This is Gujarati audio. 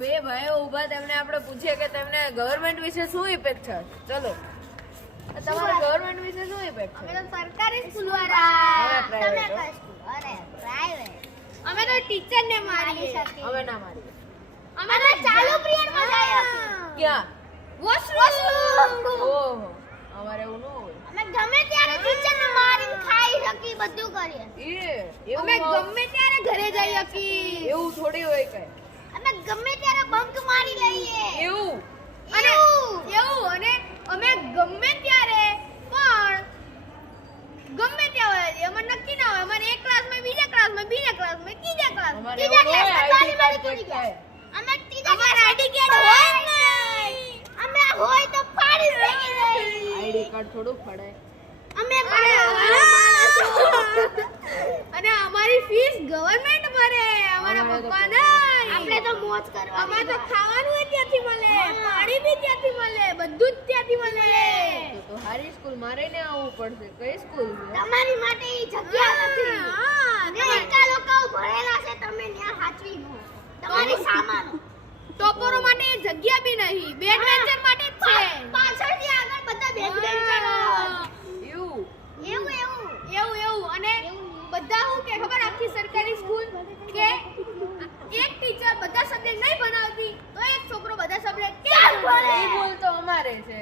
બે ભાઈઓ ઊભા તેમને આપણે પૂછીએ કે તેમને ગવર્નમેન્ટ વિશે શું ઇફેક્ટ છે. ચલો તમારા ગવર્નમેન્ટ વિશે શું ઇફેક્ટ છે? અમે તો સરકારી સ્કૂલ વાળા, તમે કઈ સ્કૂલ? અરે પ્રાઇવેટ. અમે તો ટીચર ને મારીએ છીએ. અમે ના મારીએ. અમે તો ચાલુ પિરિયડ માં જઈએ છીએ. ક્યાં? વોશરૂમ. ઓહો, અમારે એવું ન હોય. અમે ગમે ત્યારે ટીચર ને મારીને ખાઈ શકી, બધું કરીએ. એવું અમે ગમે ત્યારે ઘરે જઈએ છીએ. એવું થોડી હોય કઈ. અમે ગમે ત્યારે બંક મારી લઈએ. એવું અને અને અમે ગમે ત્યારે પણ ગમે ત્યાં હોય અમારે નક્કી ના હોય. અમારે એક ક્લાસમાં બીજા ક્લાસમાં બીજા ક્લાસમાં ત્રીજા ક્લાસમાં અમારે ત્રીજા એવું હોય, ક્લાસમાં ID કાર્ડ check થાય. અમે ત્રીજા ક્લાસ આઈડી કાર્ડ હોય નહીં. અમે હોય તો પાડી લઈએ. ID કાર્ડ થોડું ફાડાય. અમે અને અમારી ફીસ ગવર્નમેન્ટ ભરે, અમારા પપ્પા નહીં. આપણે તો મોજ કરવા. અમારે તો ખાવાનું ત્યાંથી મળે, પાણી બી ત્યાંથી મળે, બધું જ ત્યાંથી મળે. તો હારી સ્કૂલ મારે ને આવવું પડશે. કઈ સ્કૂલ? તમારી માટે ઈ જગ્યા નથી. ને એટલા લોકો ભરેલા છે, તમે ત્યાં હાચવી નો તમારી સામાન. ટોપરો માટે જગ્યા બી નહીં, બેક બેન્ચર માટે જ છે. પાછળથી આગળ બધા બેક બેન્ચર. એવું અને બધા હું કે ખબર આખી સરકારી સ્કૂલ કે એક ટીચર બધા સબ્જેક્ટ નહીં ભણાવતી તો એક છોકરો બધા સબ્જેક્ટ કેમ ભણે? એ ભૂલ તો અમારે છે.